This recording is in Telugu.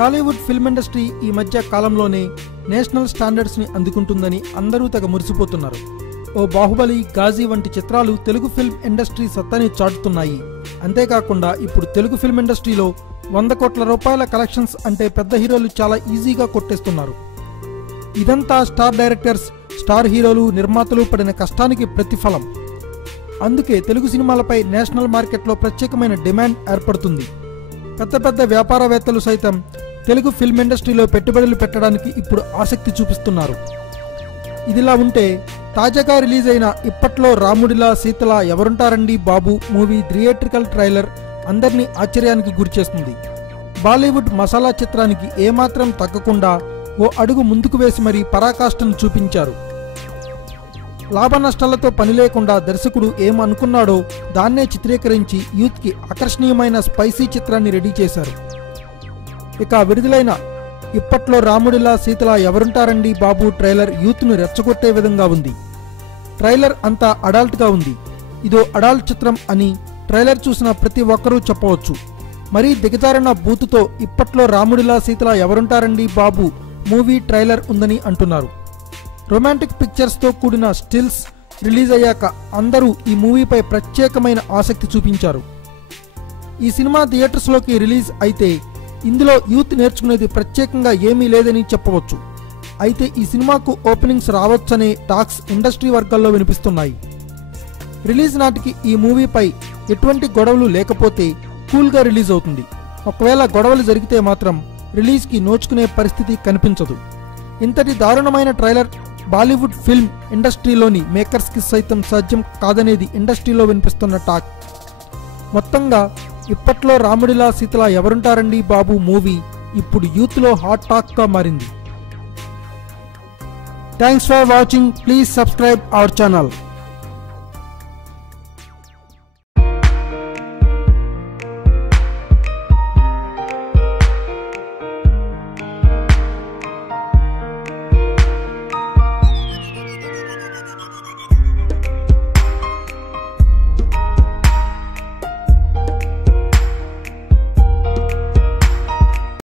టాలీవుడ్ ఫిల్మ్ ఇండస్ట్రీ ఈ మధ్య కాలంలోనే నేషనల్ స్టాండర్డ్స్ ని అందుకుంటుందని అందరూ తెగ మురిసిపోతున్నారు. ఓ బాహుబలి, గాజీ వంటి చిత్రాలు తెలుగు ఫిల్మ్ ఇండస్ట్రీ సత్తాని చాటుతున్నాయి. అంతేకాకుండా ఇప్పుడు తెలుగు ఫిల్మ్ ఇండస్ట్రీలో 100 కోట్ల రూపాయల కలెక్షన్స్ అంటే పెద్ద హీరోలు చాలా ఈజీగా కొట్టేస్తున్నారు. ఇదంతా స్టార్ డైరెక్టర్స్, స్టార్ హీరోలు, నిర్మాతలు పడిన కష్టానికి ప్రతిఫలం. అందుకే తెలుగు సినిమాలపై నేషనల్ మార్కెట్లో ప్రత్యేకమైన డిమాండ్ ఏర్పడుతుంది. పెద్ద పెద్ద వ్యాపారవేత్తలు సైతం తెలుగు ఫిల్మ్ ఇండస్ట్రీలో పెట్టుబడులు పెట్టడానికి ఇప్పుడు ఆసక్తి చూపిస్తున్నారు. ఇదిలా ఉంటే తాజాగా రిలీజ్ అయిన ఇప్పట్లో రాముడిలా సీతలా ఎవరుంటారండి బాబు మూవీ థియేట్రికల్ ట్రైలర్ అందరినీ ఆశ్చర్యానికి గురిచేస్తుంది. బాలీవుడ్ మసాలా చిత్రానికి ఏమాత్రం తగ్గకుండా ఓ అడుగు ముందుకు వేసి మరీ పరాకాష్ఠను చూపించారు. లాభ నష్టాలతో పని లేకుండా దర్శకుడు ఏమనుకున్నాడో దాన్నే చిత్రీకరించి యూత్కి ఆకర్షణీయమైన స్పైసీ చిత్రాన్ని రెడీ చేశారు. ఇక విడుదలైన ఇప్పట్లో రాముడిలా సీతలా ఎవరుంటారండి బాబు ట్రైలర్ యూత్ను రెచ్చగొట్టే విధంగా ఉంది. ట్రైలర్ అంతా అడల్ట్గా ఉంది. ఇదో అడల్ట్ చిత్రం అని ట్రైలర్ చూసిన ప్రతి ఒక్కరూ చెప్పవచ్చు. మరీ దిగజారిన బూతుతో ఇప్పట్లో రాముడిలా సీతలా ఎవరుంటారండి బాబు మూవీ ట్రైలర్ ఉందని అంటున్నారు. రొమాంటిక్ పిక్చర్స్తో కూడిన స్టిల్స్ రిలీజ్ అయ్యాక అందరూ ఈ మూవీపై ప్రత్యేకమైన ఆసక్తి చూపించారు. ఈ సినిమా థియేటర్స్లోకి రిలీజ్ అయితే ఇందులో యూత్ నేర్చుకునేది ప్రత్యేకంగా ఏమీ లేదని చెప్పవచ్చు. అయితే ఈ సినిమాకు ఓపెనింగ్స్ రావచ్చనే టాక్స్ ఇండస్ట్రీ వర్గాల్లో వినిపిస్తున్నాయి. రిలీజ్ నాటికి ఈ మూవీపై ఎటువంటి గొడవలు లేకపోతే కూల్గా రిలీజ్ అవుతుంది. ఒకవేళ గొడవలు జరిగితే మాత్రం రిలీజ్కి నోచుకునే పరిస్థితి కనిపించదు. ఇంతటి దారుణమైన ట్రైలర్ బాలీవుడ్ ఫిల్మ్ ఇండస్ట్రీలోని మేకర్స్కి సైతం సాధ్యం కాదనేది ఇండస్ట్రీలో వినిపిస్తున్న టాక్. మొత్తంగా ఇప్పట్లో రాముడిలా సీతలా ఎవరుంటారండి బాబు మూవీ ఇప్పుడు యూత్లో హాట్ టాక్గా మారింది. Thanks for watching. Please subscribe our channel.